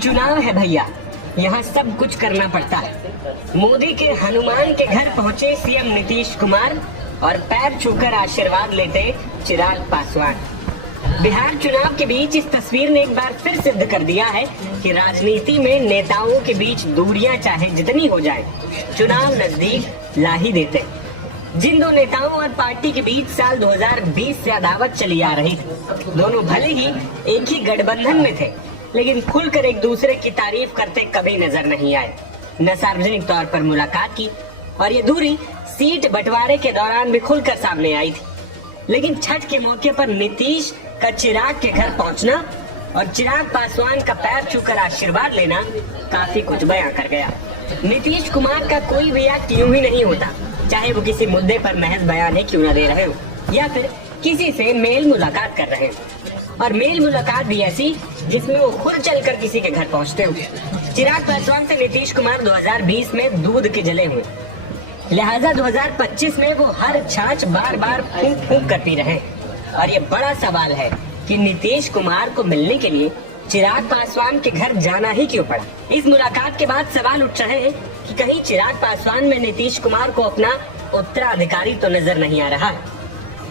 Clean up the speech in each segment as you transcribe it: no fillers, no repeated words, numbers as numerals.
चुनाव है भैया, यहाँ सब कुछ करना पड़ता है। मोदी के हनुमान के घर पहुँचे सीएम नीतीश कुमार और पैर छूकर आशीर्वाद लेते चिराग पासवान। बिहार चुनाव के बीच इस तस्वीर ने एक बार फिर सिद्ध कर दिया है कि राजनीति में नेताओं के बीच दूरियां चाहे जितनी हो जाए, चुनाव नजदीक ला ही देते। जिन दो नेताओं और पार्टी के बीच साल 2020 से अदावत चली आ रही थी, दोनों भले ही एक ही गठबंधन में थे, लेकिन खुलकर एक दूसरे की तारीफ करते कभी नजर नहीं आए। न सार्वजनिक तौर पर मुलाकात की, और ये दूरी सीट बंटवारे के दौरान भी खुलकर सामने आई थी। लेकिन छठ के मौके पर नीतीश का चिराग के घर पहुंचना और चिराग पासवान का पैर छूकर आशीर्वाद लेना काफी कुछ बयां कर गया। नीतीश कुमार का कोई भी एक्ट यूं ही नहीं होता, चाहे वो किसी मुद्दे पर महज बयान ही क्यों न दे रहे हो या फिर किसी से मेल मुलाकात कर रहे हो, और मेल मुलाकात भी ऐसी जिसमें वो खुद चलकर किसी के घर पहुंचते हो। चिराग पासवान से नीतीश कुमार 2020 में दूध के जले हुए, लिहाजा 2025 में वो हर छाछ बार बार फूंक फूंक कर पी रहे हैं। और ये बड़ा सवाल है कि नीतीश कुमार को मिलने के लिए चिराग पासवान के घर जाना ही क्यों पड़ा। इस मुलाकात के बाद सवाल उठ रहे हैं कि कहीं चिराग पासवान में नीतीश कुमार को अपना उत्तराधिकारी तो नजर नहीं आ रहा है।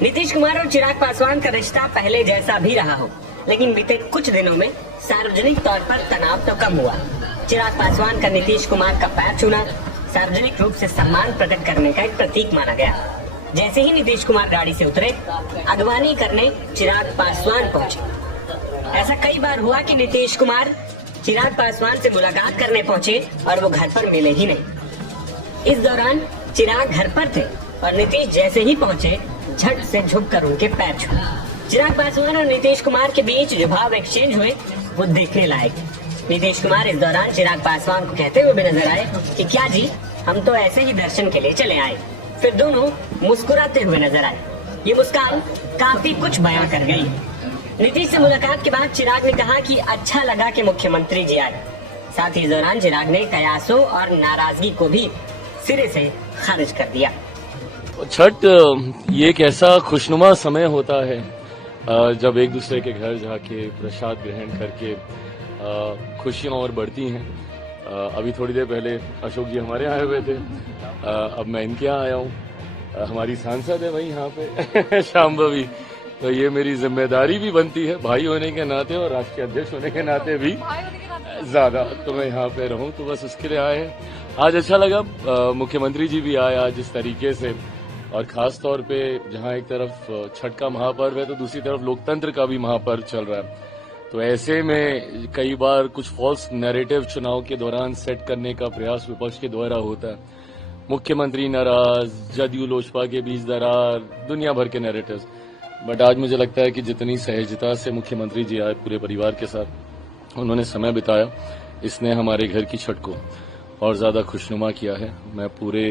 नीतीश कुमार और चिराग पासवान का रिश्ता पहले जैसा भी रहा हो, लेकिन बीते कुछ दिनों में सार्वजनिक तौर पर तनाव तो कम हुआ। चिराग पासवान का नीतीश कुमार का पैर छूना सार्वजनिक रूप से सम्मान प्रकट करने का एक प्रतीक माना गया। जैसे ही नीतीश कुमार गाड़ी से उतरे, अगवानी करने चिराग पासवान पहुंचे। ऐसा कई बार हुआ कि नीतीश कुमार चिराग पासवान से मुलाकात करने पहुंचे और वो घर पर मिले ही नहीं। इस दौरान चिराग घर पर थे और नीतीश जैसे ही पहुंचे, झट से झुककर उनके पैर छुए। चिराग पासवान और नीतीश कुमार के बीच जो भाव एक्सचेंज हुए वो देखने लायक। नीतीश कुमार इस दौरान चिराग पासवान को कहते हुए भी नजर आए कि क्या जी, हम तो ऐसे ही दर्शन के लिए चले आए। फिर दोनों मुस्कुराते हुए नजर आए। ये मुस्कान काफी कुछ बयां कर गई। नीतीश से मुलाकात के बाद चिराग ने कहा कि अच्छा लगा कि मुख्यमंत्री जी आए। साथ ही इस दौरान चिराग ने कयासों और नाराजगी को भी सिरे से खारिज कर दिया। छठ ये एक ऐसा खुशनुमा समय होता है जब एक दूसरे के घर जाके प्रसाद ग्रहण करके खुशियां और बढ़ती हैं। अभी थोड़ी देर पहले अशोक जी हमारे आए हुए थे, अब मैं इनके यहाँ आया हूँ। हमारी सांसद है वही यहाँ पे शाम्भवी, तो ये मेरी जिम्मेदारी भी बनती है भाई होने के नाते और राष्ट्रीय अध्यक्ष होने के नाते भी ज्यादा, तो मैं यहाँ पे रहूँ, तो बस उसके लिए आए हैं। आज अच्छा लगा, मुख्यमंत्री जी भी आए आज इस तरीके से, और खास तौर पे जहाँ एक तरफ छठ का महापर्व है तो दूसरी तरफ लोकतंत्र का भी महापर्व चल रहा है। तो ऐसे में कई बार कुछ फॉल्स नैरेटिव चुनाव के दौरान सेट करने का प्रयास विपक्ष के द्वारा होता है। मुख्यमंत्री नाराज, जदयू लोजपा के बीच दरार, दुनिया भर के नैरेटिव्स। बट आज मुझे लगता है कि जितनी सहजता से मुख्यमंत्री जी आए पूरे परिवार के साथ, उन्होंने समय बिताया, इसने हमारे घर की छठ को और ज्यादा खुशनुमा किया है। मैं पूरे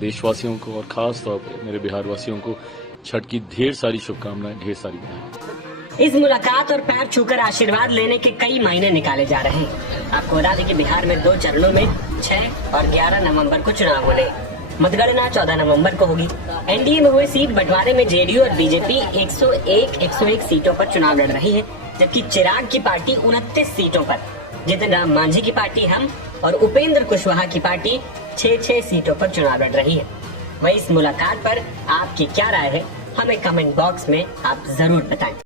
देशवासियों को और खास तौर पर मेरे बिहार वासियों को छठ की ढेर सारी शुभकामनाएं, ढेर सारी बधाई। इस मुलाकात और पैर छूकर आशीर्वाद लेने के कई मायने निकाले जा रहे हैं। आपको बता दें कि बिहार में 2 चरणों में 6 और 11 नवंबर को चुनाव होने। मतगणना 14 नवंबर को होगी। एनडीए में हुए सीट बंटवारे में जेडीयू और बीजेपी 101 सीटों पर चुनाव लड़ रही है, जबकि चिराग की पार्टी 29 सीटों पर, जितिन राम मांझी की पार्टी हम और उपेंद्र कुशवाहा की पार्टी 6 सीटों पर चुनाव लड़ रही है। वही इस मुलाकात पर आपकी क्या राय है, हमें कमेंट बॉक्स में आप जरूर बताएं।